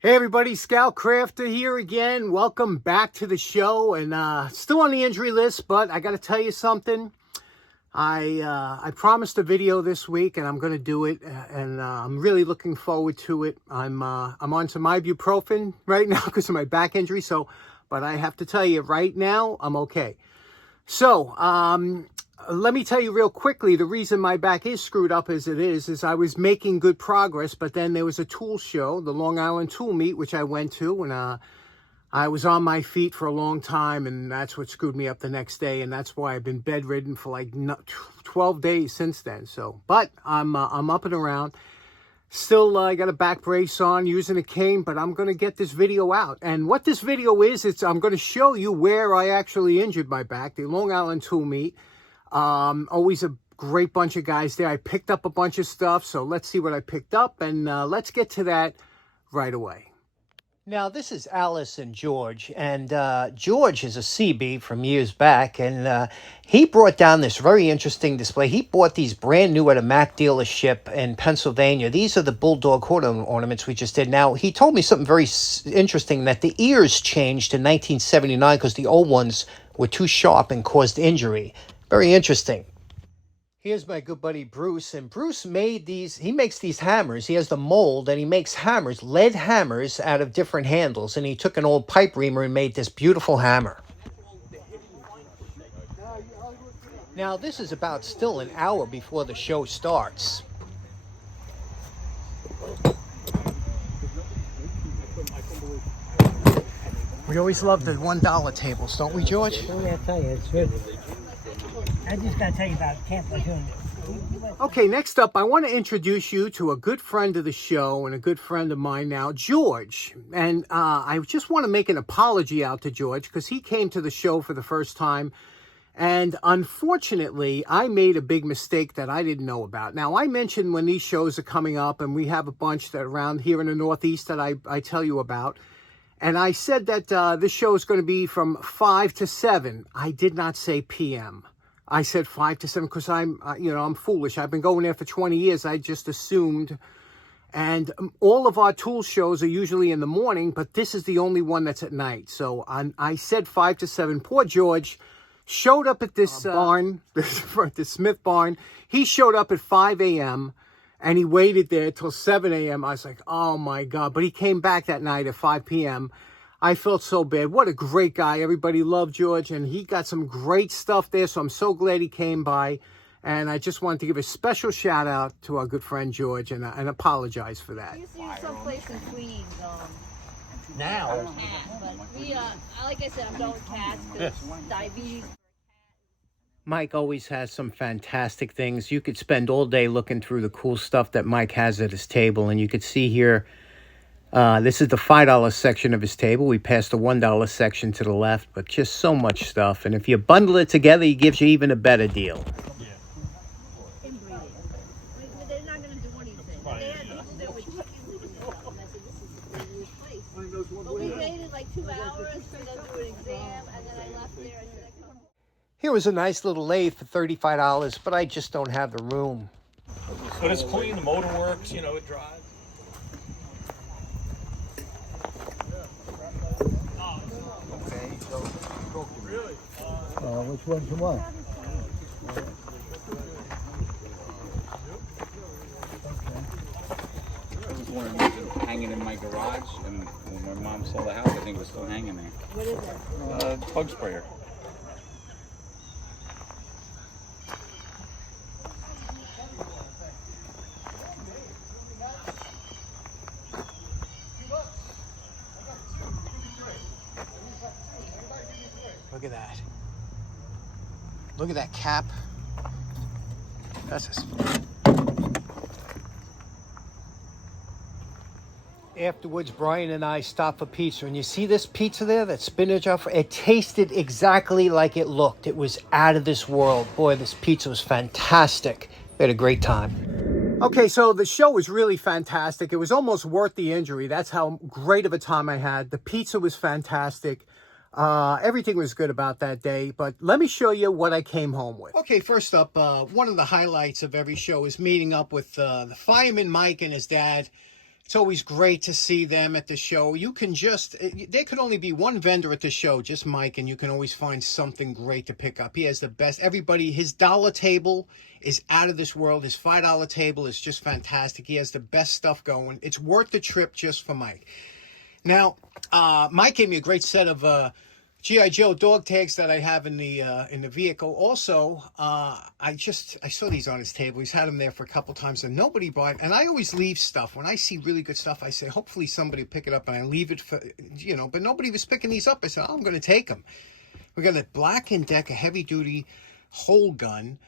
Hey everybody, Scout Crafter here again. Welcome back to the show, and still on the injury list, but I got to tell you something. I promised a video this week, and I'm going to do it, and I'm really looking forward to it. I'm on some ibuprofen right now because of my back injury, but I have to tell you right now, I'm okay. So, let me tell you real quickly, the reason my back is screwed up as it is I was making good progress, but then there was a tool show, the Long Island Tool Meet, which I went to, and I was on my feet for a long time, and that's what screwed me up the next day, and that's why I've been bedridden for like 12 days since then. So, but I'm up and around. Still, I got a back brace on, using a cane, but I'm going to get this video out. And what this video is, I'm going to show you where I actually injured my back, the Long Island Tool Meet. Always a great bunch of guys there. I picked up a bunch of stuff, so let's see what I picked up, and let's get to that right away. Now, this is Alice and George, and George is a CB from years back, and he brought down this very interesting display. He bought these brand new at a Mac dealership in Pennsylvania. These are the Bulldog hood ornaments we just did. Now, he told me something very interesting, that the ears changed in 1979 because the old ones were too sharp and caused injury. Very interesting. Here's my good buddy Bruce, and Bruce made these, he makes these hammers. He has the mold, and he makes hammers, lead hammers, out of different handles, and he took an old pipe reamer and made this beautiful hammer. Now, this is about still an hour before the show starts. We always love the $1 tables, don't we, George? I tell you, it's good. I just got to tell you about Camp Lejeune. Okay, next up, I want to introduce you to a good friend of the show and a good friend of mine now, George. And I just want to make an apology out to George because he came to the show for the first time. And unfortunately, I made a big mistake that I didn't know about. Now, I mentioned when these shows are coming up, and we have a bunch that around here in the Northeast that I tell you about. And I said that this show is going to be from 5 to 7. I did not say p.m. I said 5 to 7 because I'm foolish. I've been going there for 20 years. I just assumed. And all of our tool shows are usually in the morning, but this is the only one that's at night. So I said 5 to 7. Poor George showed up at this barn, the Smith barn. He showed up at 5 a.m. and he waited there till 7 a.m. I was like, oh my God. But he came back that night at 5 p.m. I felt so bad. What a great guy. Everybody loved George, and he got some great stuff there, so I'm so glad he came by. And I just wanted to give a special shout out to our good friend George and apologize for that. We used to use someplace in Queens. Now? Cat, but we, like I said, I'm done with cats because diabetes. Mike always has some fantastic things. You could spend all day looking through the cool stuff that Mike has at his table, and you could see here, this is the $5 section of his table. We passed the $1 section to the left, but just so much stuff. And if you bundle it together, he gives you even a better deal. They're not going to do anything. They had people there with chickens and stuff, and I said, this is a dangerous place. But we waited like 2 hours for them to do an exam, and then I left there. I said, I come. Here was a nice little lathe for $35, but I just don't have the room. But it's clean, the motor works, it drives. Which ones you want? There was one hanging in my garage, and when my mom sold the house, I think it was still hanging there. What is it? Bug sprayer. Look at that. Look at that cap. That's just... Afterwards, Brian and I stopped for pizza, and you see this pizza there, that spinach Alfredo? It tasted exactly like it looked. It was out of this world. Boy, this pizza was fantastic. We had a great time. Okay, so the show was really fantastic. It was almost worth the injury. That's how great of a time I had. The pizza was fantastic. Everything was good about that day, but let me show you what I came home with. Okay, first up, one of the highlights of every show is meeting up with the fireman Mike and his dad. It's always great to see them at the show. You can just, there could only be one vendor at the show, just Mike, and you can always find something great to pick up. He has the best, everybody, his dollar table is out of this world. His $5 table is just fantastic. He has the best stuff going. It's worth the trip just for Mike. Now, Mike gave me a great set of G.I. Joe dog tags that I have in the vehicle. Also, I saw these on his table. He's had them there for a couple times and nobody bought. And I always leave stuff. When I see really good stuff, I say, hopefully somebody will pick it up, and I leave it for, you know, but nobody was picking these up. I said, oh, I'm going to take them. We got a Black & Decker heavy-duty hole gun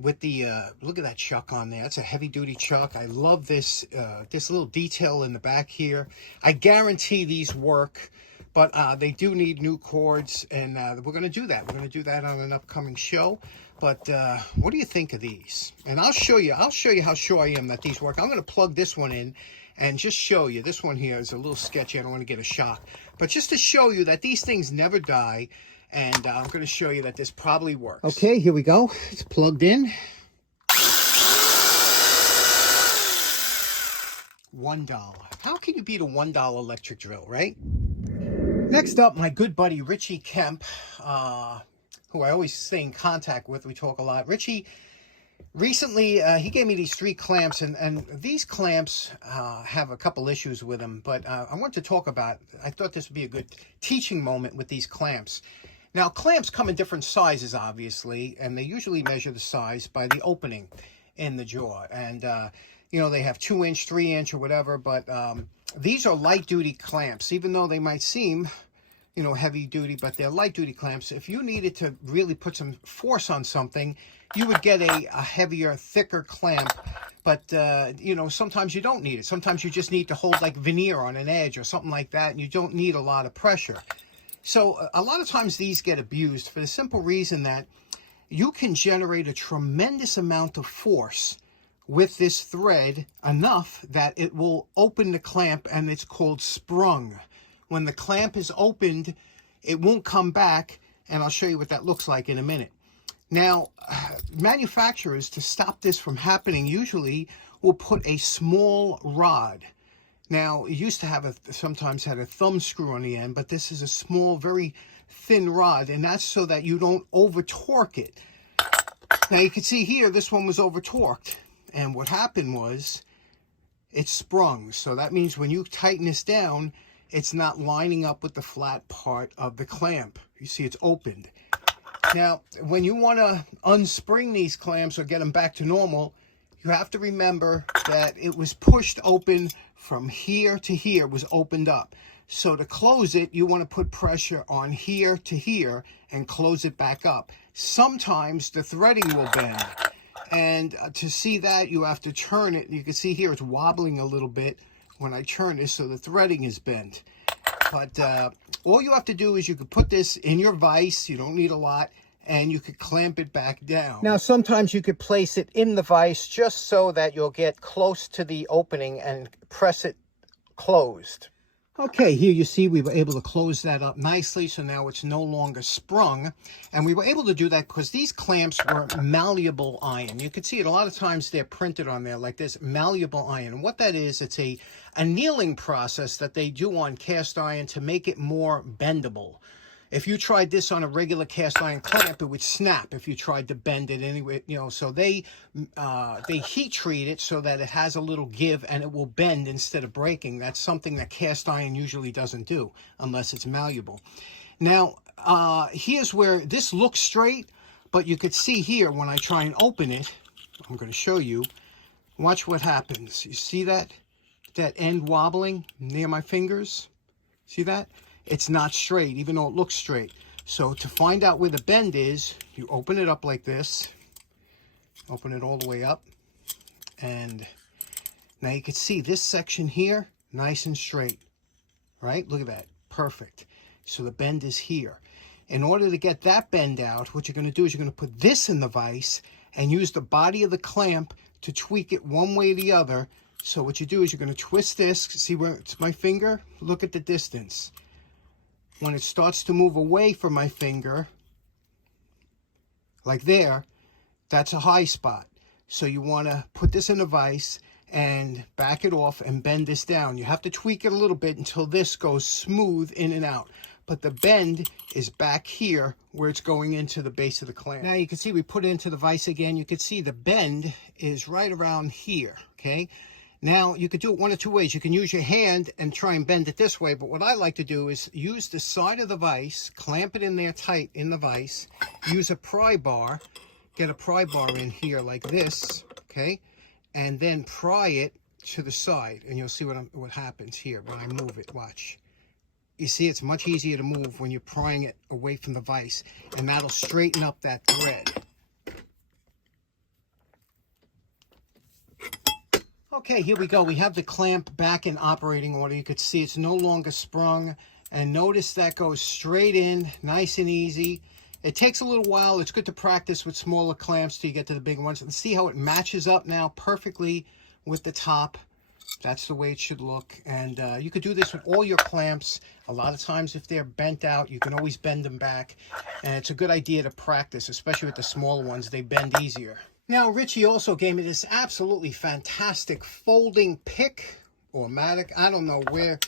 with the, look at that chuck on there. That's a heavy-duty chuck. I love this, this little detail in the back here. I guarantee these work. But they do need new cords, and we're going to do that. We're going to do that on an upcoming show. But what do you think of these? And I'll show you how sure I am that these work. I'm going to plug this one in and just show you. This one here is a little sketchy. I don't want to get a shock. But just to show you that these things never die, and I'm going to show you that this probably works. Okay, here we go. It's plugged in. $1. How can you beat a $1 electric drill, right? Next up, my good buddy Richie Kemp, who I always stay in contact with. We talk a lot. Richie, recently, he gave me these 3 clamps, and these clamps have a couple issues with them, but I want to talk about, I thought this would be a good teaching moment with these clamps. Now, clamps come in different sizes, obviously, and they usually measure the size by the opening in the jaw. And, you know, they have 2-inch, 3-inch, or whatever, but these are light-duty clamps, even though they might seem, you know, heavy-duty, but they're light-duty clamps. If you needed to really put some force on something, you would get a heavier, thicker clamp. But, you know, sometimes you don't need it. Sometimes you just need to hold, like, veneer on an edge or something like that, and you don't need a lot of pressure. So a lot of times these get abused for the simple reason that you can generate a tremendous amount of force with this thread, enough that it will open the clamp, and it's called sprung. When the clamp is opened, it won't come back, and I'll show you what that looks like in a minute. Now, manufacturers, to stop this from happening, usually will put a small rod. Now, it used to have sometimes had a thumb screw on the end, but this is a small, very thin rod, and that's so that you don't over-torque it. Now, you can see here, this one was over-torqued. And what happened was, it sprung. So that means when you tighten this down, it's not lining up with the flat part of the clamp. You see it's opened. Now, when you want to unspring these clamps or get them back to normal, you have to remember that it was pushed open from here to here, was opened up. So to close it, you want to put pressure on here to here and close it back up. Sometimes the threading will bend. And to see that, you have to turn it. You can see here it's wobbling a little bit when I turn this, so the threading is bent. But all you have to do is you can put this in your vise. You don't need a lot. And you could clamp it back down. Now, sometimes you could place it in the vise just so that you'll get close to the opening and press it closed. Okay, here you see we were able to close that up nicely, so now it's no longer sprung. And we were able to do that because these clamps were malleable iron. You can see it a lot of times they're printed on there like this, malleable iron. And what that is, it's a annealing process that they do on cast iron to make it more bendable. If you tried this on a regular cast iron clamp, it would snap if you tried to bend it anyway, you know. So they heat treat it so that it has a little give and it will bend instead of breaking. That's something that cast iron usually doesn't do unless it's malleable. Now, here's where this looks straight, but you could see here when I try and open it, I'm going to show you. Watch what happens. You see that end wobbling near my fingers? See that? It's not straight, even though it looks straight. So to find out where the bend is, you open it up like this. Open it all the way up. And now you can see this section here, nice and straight. Right? Look at that. Perfect. So the bend is here. In order to get that bend out, what you're going to do is you're going to put this in the vise and use the body of the clamp to tweak it one way or the other. So what you do is you're going to twist this. See where it's my finger? Look at the distance. When it starts to move away from my finger, like there, that's a high spot. So you want to put this in a vise and back it off and bend this down. You have to tweak it a little bit until this goes smooth in and out. But the bend is back here where it's going into the base of the clamp. Now you can see we put it into the vise again. You can see the bend is right around here, okay? Now you could do it one of two ways. You can use your hand and try and bend it this way, but what I like to do is use the side of the vise, clamp it in there tight in the vise, use a pry bar, get a pry bar in here like this, okay? And then pry it to the side, and you'll see what happens here when I move it. Watch. You see, it's much easier to move when you're prying it away from the vise, and that'll straighten up that thread. Okay, here we go. We have the clamp back in operating order. You could see it's no longer sprung, and notice that goes straight in, nice and easy. It takes a little while. It's good to practice with smaller clamps till you get to the big ones. And see how it matches up now perfectly with the top. That's the way it should look. And you could do this with all your clamps. A lot of times if they're bent out, you can always bend them back. And it's a good idea to practice, especially with the smaller ones. They bend easier. Now, Richie also gave me this absolutely fantastic folding pick or mattock. I don't know where.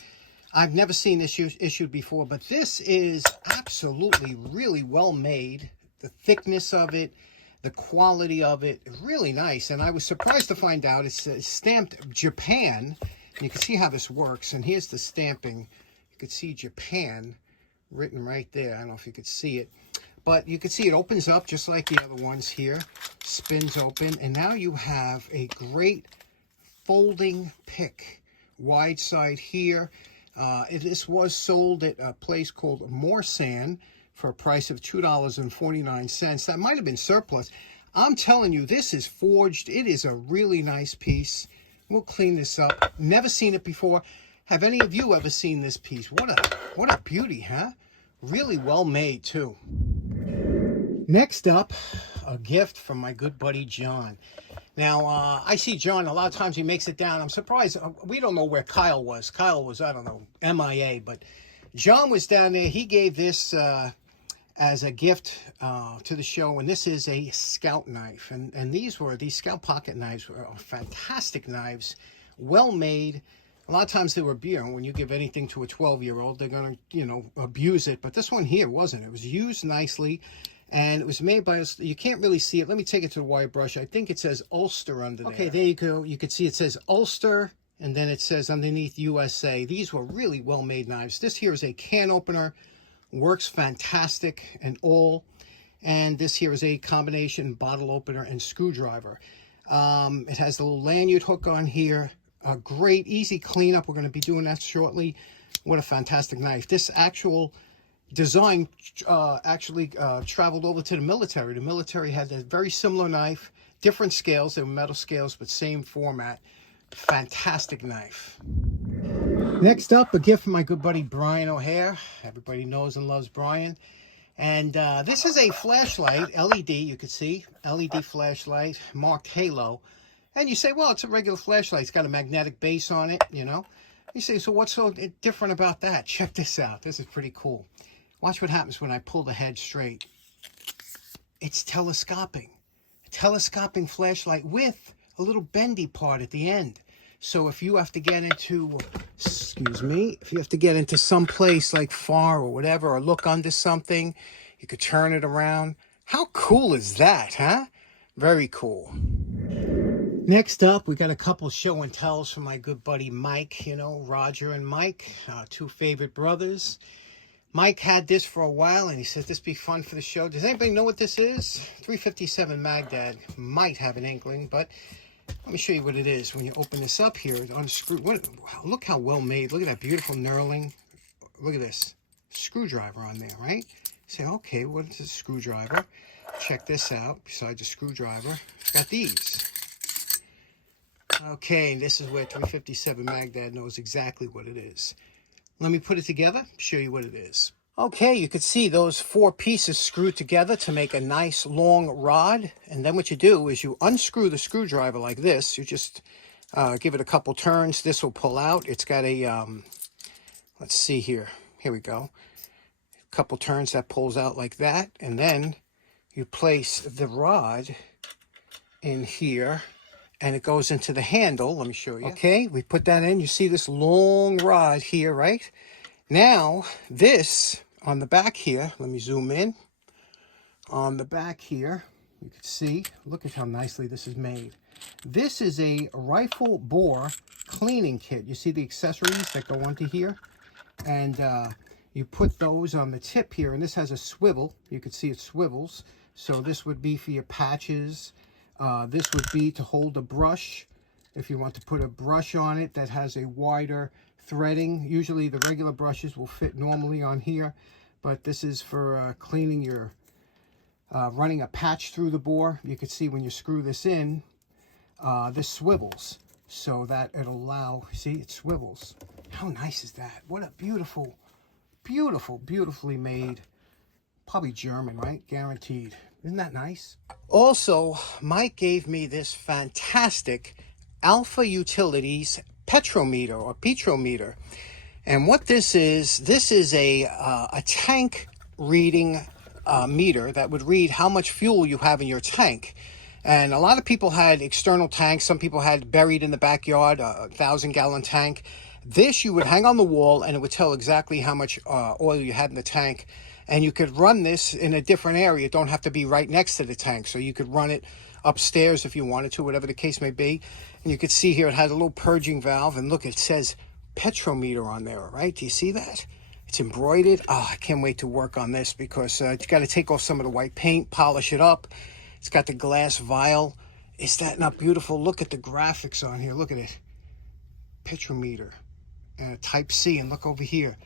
I've never seen this issued before, but this is absolutely really well made. The thickness of it, the quality of it, really nice. And I was surprised to find out it's stamped Japan. And you can see how this works. And here's the stamping. You can see Japan written right there. I don't know if you could see it. But you can see it opens up just like the other ones here. Spins open. And now you have a great folding pick. Wide side here. This was sold at a place called Morsan for a price of $2.49. That might have been surplus. I'm telling you, this is forged. It is a really nice piece. We'll clean this up. Never seen it before. Have any of you ever seen this piece? What a beauty, huh? Really well made, too. Next up, a gift from my good buddy John. Now, I see John, a lot of times he makes it down. I'm surprised. We don't know where Kyle was. Kyle was, I don't know, MIA. But John was down there. He gave this as a gift to the show. And this is a Scout knife. And these Scout pocket knives were fantastic knives. Well made. A lot of times they were beer. And when you give anything to a 12-year-old, they're going to, abuse it. But this one here wasn't. It was used nicely. And it was made by us. You can't really see it. Let me take it to the wire brush. I think it says Ulster under there. Okay, there you go. You can see it says Ulster, and then it says underneath USA. These were really well-made knives. This here is a can opener. Works fantastic and all. And this here is a combination bottle opener and screwdriver. It has the little lanyard hook on here. A great, easy cleanup. We're going to be doing that shortly. What a fantastic knife. This actual design actually traveled over to the military. The military had a very similar knife, different scales. They were metal scales, but same format. Fantastic knife. Next up, a gift from my good buddy Brian O'Hare. Everybody knows and loves Brian. And this is a flashlight, LED, you can see, LED flashlight, marked Halo. And you say, well, it's a regular flashlight. It's got a magnetic base on it, You say, so what's so different about that? Check this out. This is pretty cool. Watch what happens when I pull the head straight. It's telescoping. A telescoping flashlight with a little bendy part at the end. So if you have to get into, if you have to get into some place like far or whatever, or look under something, you could turn it around. How cool is that, huh? Very cool. Next up, we got a couple show and tells from my good buddy Mike, Roger and Mike, two favorite brothers. Mike had this for a while, and he says this be fun for the show. Does anybody know what this is? 357 Magdad. Might have an inkling, but let me show you what it is. When you open this up here, it unscrews. Look how well made. Look at that beautiful knurling. Look at this. Screwdriver on there, right? You say, okay, what is a screwdriver? Check this out. Besides a screwdriver, it's got these. Okay, and this is where 357 Magdad knows exactly what it is. Let me put it together, show you what it is. Okay, you can see those four pieces screwed together to make a nice long rod. And then what you do is you unscrew the screwdriver like this. You just give it a couple turns. This will pull out. It's got a, let's see here. Here we go. A couple turns, that pulls out like that. And then you place the rod in here. and it goes into the handle. Let me show you. Okay, we put that in. You see this long rod here, right? Now, this on the back here, let me zoom in. On the back here, you can see, look at how nicely this is made. This is a rifle bore cleaning kit. You see the accessories that go onto here? And you put those on the tip here, and this has a swivel. You can see it swivels. So this would be for your patches. This would be to hold a brush. If you want to put a brush on it that has a wider threading. Usually the regular brushes will fit normally on here, but this is for cleaning your, running a patch through the bore. You can see when you screw this in, this swivels so that it'll allow, see, it swivels. How nice is that? What a beautiful, beautiful, beautifully made, probably German, right? Guaranteed. Isn't that nice? Also, Mike gave me this fantastic Alpha Utilities Petrometer or Petrometer. And what this is a tank reading meter that would read how much fuel you have in your tank. And a lot of people had external tanks. Some people had buried in the backyard a 1,000-gallon tank. This you would hang on the wall, and it would tell exactly how much oil you had in the tank. And you could run this in a different area. It don't have to be right next to the tank. So you could run it upstairs if you wanted to, whatever the case may be. And you could see here it has a little purging valve. And look, it says Petrometer on there, right? Do you see that? It's embroidered. Oh, I can't wait to work on this because you got to take off some of the white paint, polish it up. It's got the glass vial. Is that not beautiful? Look at the graphics on here. Look at it. Petrometer. Type C. And look over here.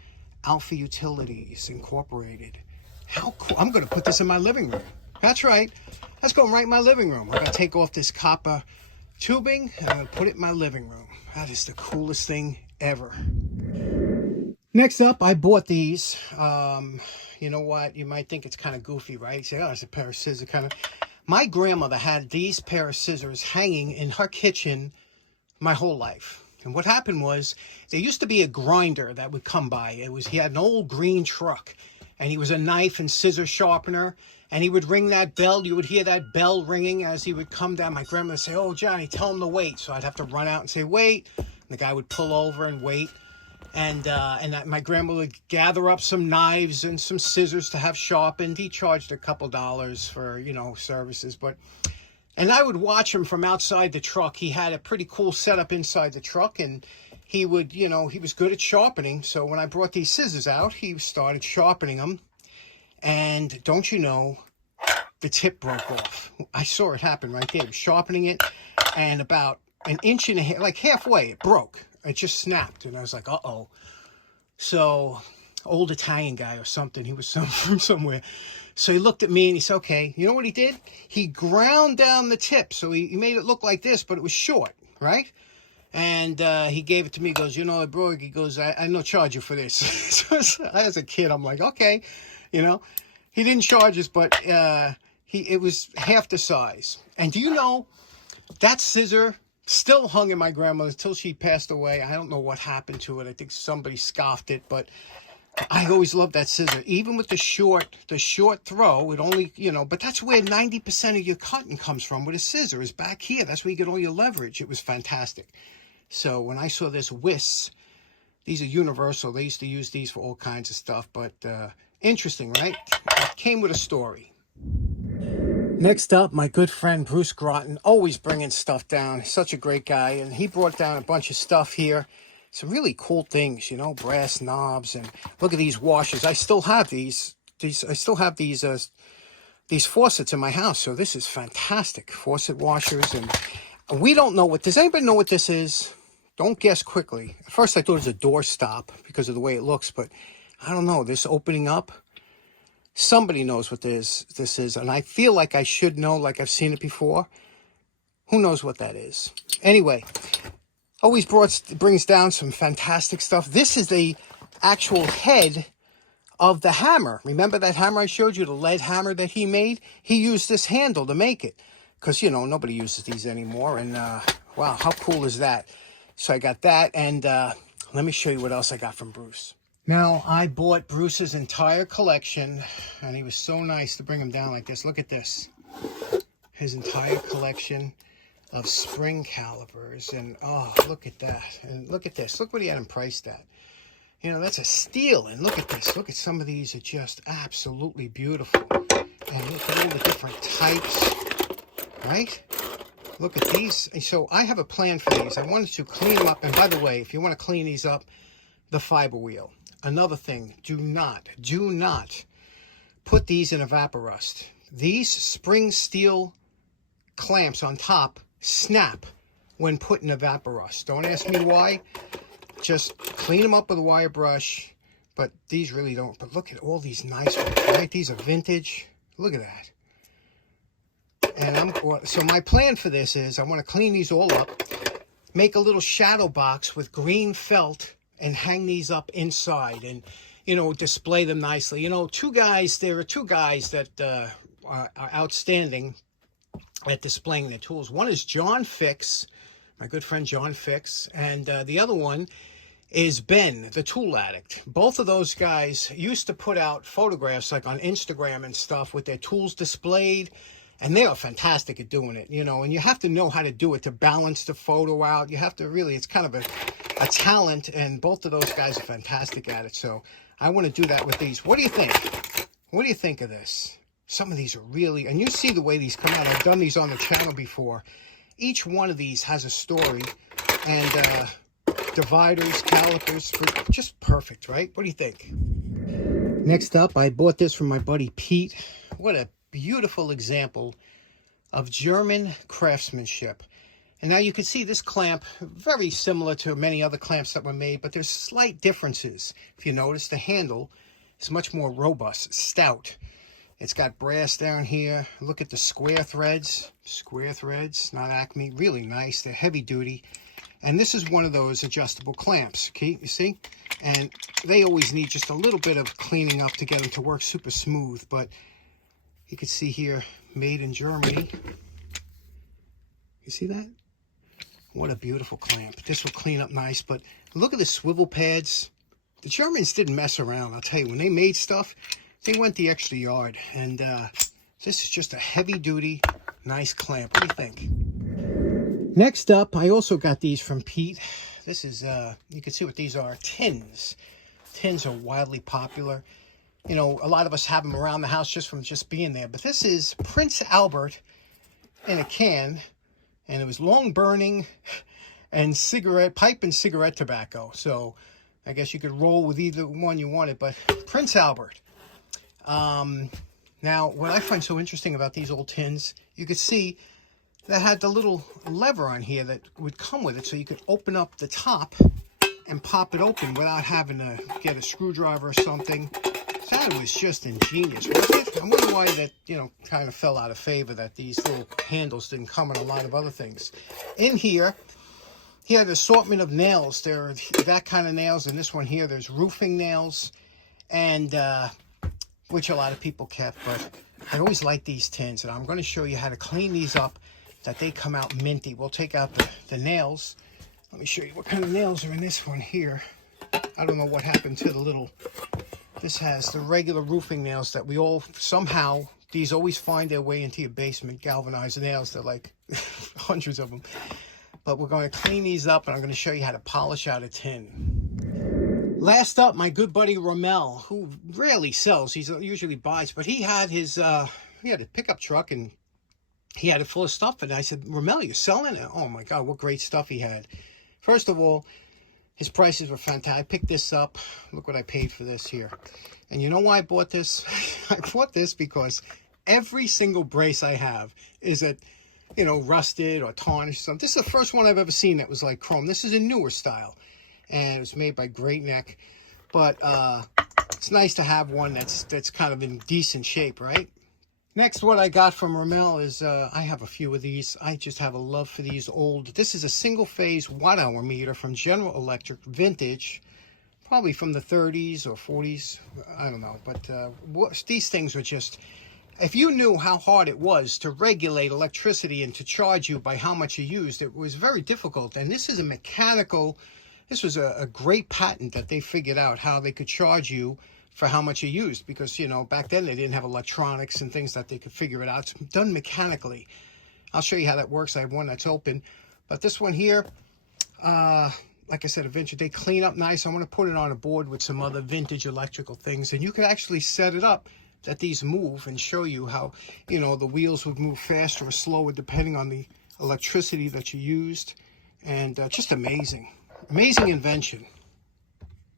Alpha Utilities Incorporated. How cool. I'm going to put this in my living room. That's right. That's going right in my living room. I'm going to take off this copper tubing and I'm going to put it in my living room. That is the coolest thing ever. Next up, I bought these. You know what? You might think it's kind of goofy, right? You say, oh, it's a pair of scissors. Kind of. My grandmother had these pair of scissors hanging in her kitchen my whole life. And what happened was, there used to be a grinder that would come by. He had an old green truck, and he was a knife and scissor sharpener, and he would ring that bell. You would hear that bell ringing as he would come down. My grandmother would say, oh, Johnny, tell him to wait. So I'd have to run out and say, wait. And the guy would pull over and wait. And my grandma would gather up some knives and some scissors to have sharpened. He charged a couple dollars for, you know, services. And I would watch him from outside the truck. He had a pretty cool setup inside the truck. And he would, you know, he was good at sharpening. So when I brought these scissors out, he started sharpening them. And don't you know, the tip broke off. I saw it happen right there. He was sharpening it. And about an inch and a half, like halfway, it broke. It just snapped, and I was like, uh-oh. So, old Italian guy or something, he was from somewhere. So he looked at me, and he said, okay, you know what he did? He ground down the tip, so he made it look like this, but it was short, right? And he gave it to me. He goes, you know, bro, he goes, I no charge you for this. So as a kid, I'm like, okay, you know. He didn't charge us, but it was half the size. And do you know, that scissor still hung in my grandmother's until she passed away. I don't know what happened to it. I think somebody scoffed it, but I always loved that scissor. Even with the short throw, it only, you know, but that's where 90% of your cutting comes from with a scissor, is back here. That's where you get all your leverage. It was fantastic. So when I saw this Wiss, these are universal. They used to use these for all kinds of stuff, but interesting, right? It came with a story. Next up, my good friend Bruce Groton, always bringing stuff down. He's such a great guy, and he brought down a bunch of stuff here. Some really cool things, you know, brass knobs, and look at these washers. I still have these faucets in my house, so this is fantastic. Faucet washers, and we don't know what. Does anybody know what this is? Don't guess quickly. At first, I thought it was a door stop because of the way it looks, but I don't know. This opening up. Somebody knows what this is, and I feel like I should know, like I've seen it before. Who knows what that is? Anyway, always brings down some fantastic stuff. This is the actual head of the hammer. Remember that hammer I showed you, the lead hammer that he made? He used this handle to make it because, you know, nobody uses these anymore. And, wow, how cool is that? So I got that, and let me show you what else I got from Bruce. Now, I bought Bruce's entire collection, and he was so nice to bring them down like this. Look at this. His entire collection of spring calipers. And oh, look at that. And look at this. Look what he had them priced at. You know, that's a steal. And look at this. Look at some of these are just absolutely beautiful. And look at all the different types, right? Look at these. And so I have a plan for these. I wanted to clean them up. And by the way, if you want to clean these up, the fiber wheel. Another thing, do not put these in a Vaporust. These spring steel clamps on top snap when put in a Vaporust. Don't ask me why. Just clean them up with a wire brush. But these really don't. But look at all these nice ones, right? These are vintage. Look at that. And so my plan for this is I want to clean these all up, make a little shadow box with green felt, and hang these up inside and, you know, display them nicely. You know, there are two guys that are outstanding at displaying their tools. One is John Fix, my good friend John Fix, and the other one is Ben, the Tool Addict. Both of those guys used to put out photographs like on Instagram and stuff with their tools displayed, and they are fantastic at doing it, you know, and you have to know how to do it to balance the photo out. You have to really, it's kind of a talent, and both of those guys are fantastic at it. So I want to do that with these. What do you think? What do you think of this? Some of these are really, and you see the way these come out. I've done these on the channel before. Each one of these has a story, and dividers, calipers, just perfect, right? What do you think? Next up, I bought this from my buddy Pete. What a beautiful example of German craftsmanship. And now you can see this clamp, very similar to many other clamps that were made, but there's slight differences. If you notice, the handle is much more robust, stout. It's got brass down here. Look at the square threads, not Acme, really nice. They're heavy duty. And this is one of those adjustable clamps, okay, you see? And they always need just a little bit of cleaning up to get them to work super smooth, but you can see here, made in Germany. You see that? What a beautiful clamp. This will clean up nice, but look at the swivel pads. The Germans didn't mess around, I'll tell you. When they made stuff, they went the extra yard. And this is just a heavy-duty, nice clamp. What do you think? Next up, I also got these from Pete. This is, you can see what these are, tins. Tins are wildly popular. You know, a lot of us have them around the house just from being there. But this is Prince Albert in a can. And it was long burning and pipe and cigarette tobacco. So I guess you could roll with either one you wanted. But Prince Albert. Now, what I find so interesting about these old tins, you could see that had the little lever on here that would come with it, so you could open up the top and pop it open without having to get a screwdriver or something. That was just ingenious, wasn't it? I wonder why that, you know, kind of fell out of favor, that these little handles didn't come in a lot of other things. In here, he had an assortment of nails. There are that kind of nails. In this one here, there's roofing nails, and which a lot of people kept, but I always like these tins, and I'm going to show you how to clean these up, that they come out minty. We'll take out the nails. Let me show you what kind of nails are in this one here. I don't know what happened to the little, this has the regular roofing nails that we all, somehow, these always find their way into your basement, galvanized nails. They're like hundreds of them. But we're going to clean these up, and I'm going to show you how to polish out a tin. Last up, my good buddy Rommel, who rarely sells. He usually buys, but he had his, he had a pickup truck, and he had it full of stuff. And I said, Rommel, you're selling it? Oh my God, what great stuff he had. First of all, his prices were fantastic. I picked this up. Look what I paid for this here. And you know why I bought this? I bought this because every single brace I have is at, you know, rusted or tarnished or something. This is the first one I've ever seen that was like chrome. This is a newer style, and it was made by Great Neck. But it's nice to have one that's kind of in decent shape, right? Next, what I got from Rommel is, I have a few of these. I just have a love for these old. This is a single-phase watt-hour meter from General Electric, vintage, probably from the 30s or 40s. I don't know, but these things are just, if you knew how hard it was to regulate electricity and to charge you by how much you used, it was very difficult. And this is a mechanical, this was a great patent that they figured out, how they could charge you for how much you used, because, you know, back then they didn't have electronics and things that they could figure it out. It's done mechanically. I'll show you how that works. I have one that's open. But this one here, like I said, a vintage, they clean up nice. I'm going to put it on a board with some other vintage electrical things. And you could actually set it up that these move and show you how, you know, the wheels would move faster or slower depending on the electricity that you used. And just amazing. Amazing invention.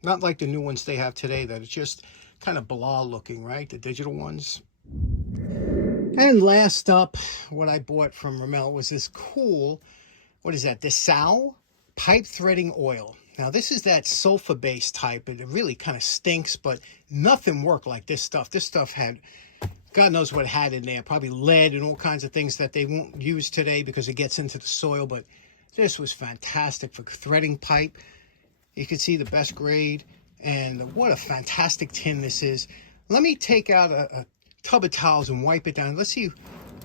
Not like the new ones they have today that are just kind of blah looking, right? The digital ones. And last up, what I bought from Ramel was this cool, what is that? Dessau pipe threading oil. Now this is that sulfur-based type, and it really kind of stinks, but nothing worked like this stuff. This stuff had, God knows what it had in there, probably lead and all kinds of things that they won't use today because it gets into the soil, but this was fantastic for threading pipe. You can see the best grade, and what a fantastic tin this is. Let me take out a tub of towels and wipe it down. Let's see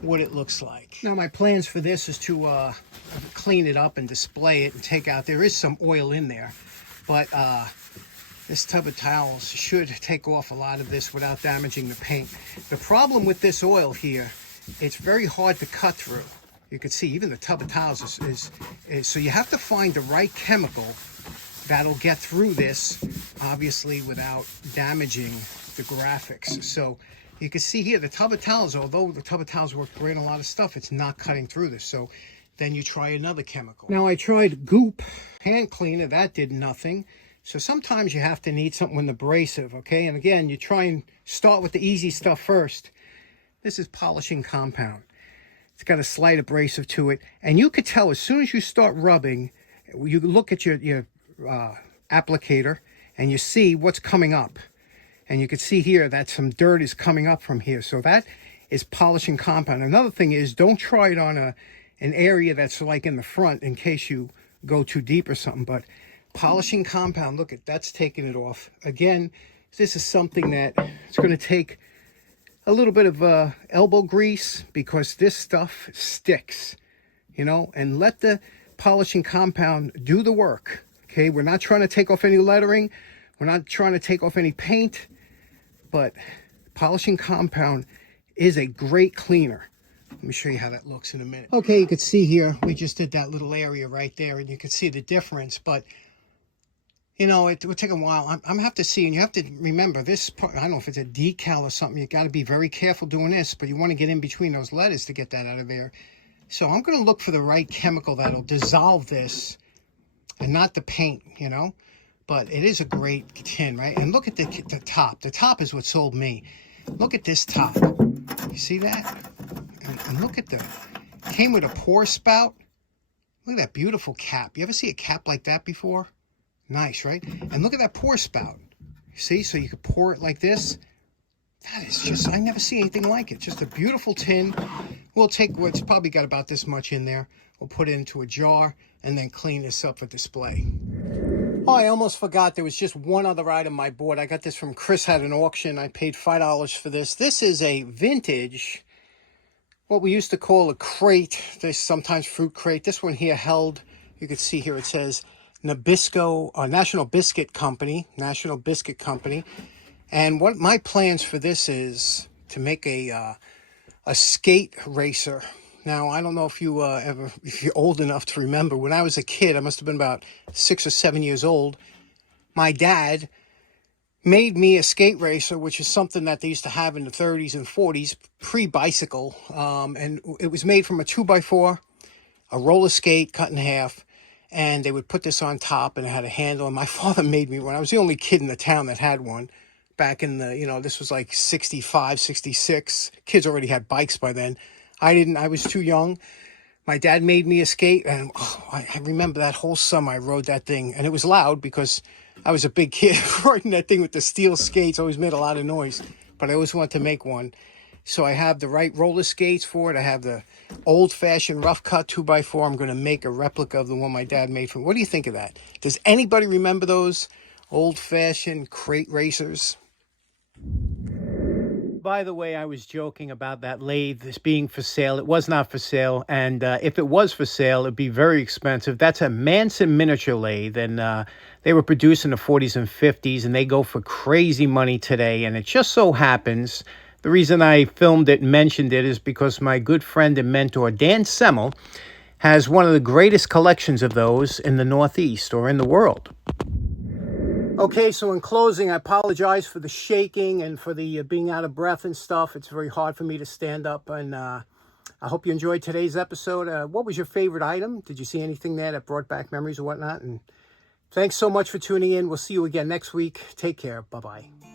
what it looks like. Now my plans for this is to clean it up and display it and take out, there is some oil in there, but this tub of towels should take off a lot of this without damaging the paint. The problem with this oil here, it's very hard to cut through. You can see even the tub of towels is so you have to find the right chemical that'll get through this, obviously without damaging the graphics. So you can see here the tub of towels, although the tub of towels work great on a lot of stuff, it's not cutting through this. So then you try another chemical. Now I tried Goop hand cleaner, that did nothing. So sometimes you have to need something with abrasive, okay? And again, you try and start with the easy stuff first. This is polishing compound. It's got a slight abrasive to it. And you could tell as soon as you start rubbing, you look at your applicator and you see what's coming up. And you can see here that some dirt is coming up from here. So that is polishing compound. Another thing is don't try it on an area that's like in the front in case you go too deep or something. But polishing compound, look at that's taking it off. Again, this is something that it's going to take a little bit of elbow grease because this stuff sticks, you know, and let the polishing compound do the work. Okay, we're not trying to take off any lettering. We're not trying to take off any paint. But polishing compound is a great cleaner. Let me show you how that looks in a minute. Okay, you can see here, we just did that little area right there, and you can see the difference. But, you know, it would take a while. I'm going to have to see, and you have to remember this part, I don't know if it's a decal or something. You got to be very careful doing this, but you want to get in between those letters to get that out of there. So I'm going to look for the right chemical that'll dissolve this and not the paint, you know. But it is a great tin, right? And look at the top. The top is what sold me. Look at this top. You see that? And look at came with a pour spout. Look at that beautiful cap. You ever see a cap like that before? Nice, right? And look at that pour spout. See? So you could pour it like this. That is just, I never see anything like it. Just a beautiful tin. We'll take what's probably got about this much in there. We'll put it into a jar and then clean this up for display. Oh, I almost forgot there was just one other item I bought. I got this from Chris at an auction. I paid $5 for this. This is a vintage, what we used to call a crate. There's sometimes fruit crate. This one here held, you can see here it says Nabisco, National Biscuit Company. National Biscuit Company. And what my plans for this is to make a skate racer. Now, I don't know if you if you're old enough to remember, when I was a kid, I must have been about 6 or 7 years old, my dad made me a skate racer, which is something that they used to have in the 30s and 40s, pre-bicycle. And it was made from a 2x4, a roller skate cut in half, and they would put this on top, and it had a handle. And my father made me one. I was the only kid in the town that had one back in the, you know, this was like 65, 66. Kids already had bikes by then. I didn't. I was too young. My dad made me a skate, and I remember that whole summer I rode that thing, and it was loud because I was a big kid riding that thing with the steel skates. Always made a lot of noise, but I always wanted to make one. So I have the right roller skates for it. I have the old-fashioned rough cut 2x4. I'm going to make a replica of the one my dad made for me. What do you think of that? Does anybody remember those old-fashioned crate racers? By the way, I was joking about that lathe this being for sale. It was not for sale, and if it was for sale, it'd be very expensive. That's a Manson miniature lathe, and they were produced in the 40s and 50s, and they go for crazy money today. And it just so happens The reason I filmed it and mentioned it is because my good friend and mentor, Dan Semmel, has one of the greatest collections of those in the Northeast or in the world. Okay, so in closing, I apologize for the shaking and for the being out of breath and stuff. It's very hard for me to stand up, and I hope you enjoyed today's episode. What was your favorite item? Did you see anything there that brought back memories or whatnot? And thanks so much for tuning in. We'll see you again next week. Take care. Bye-bye.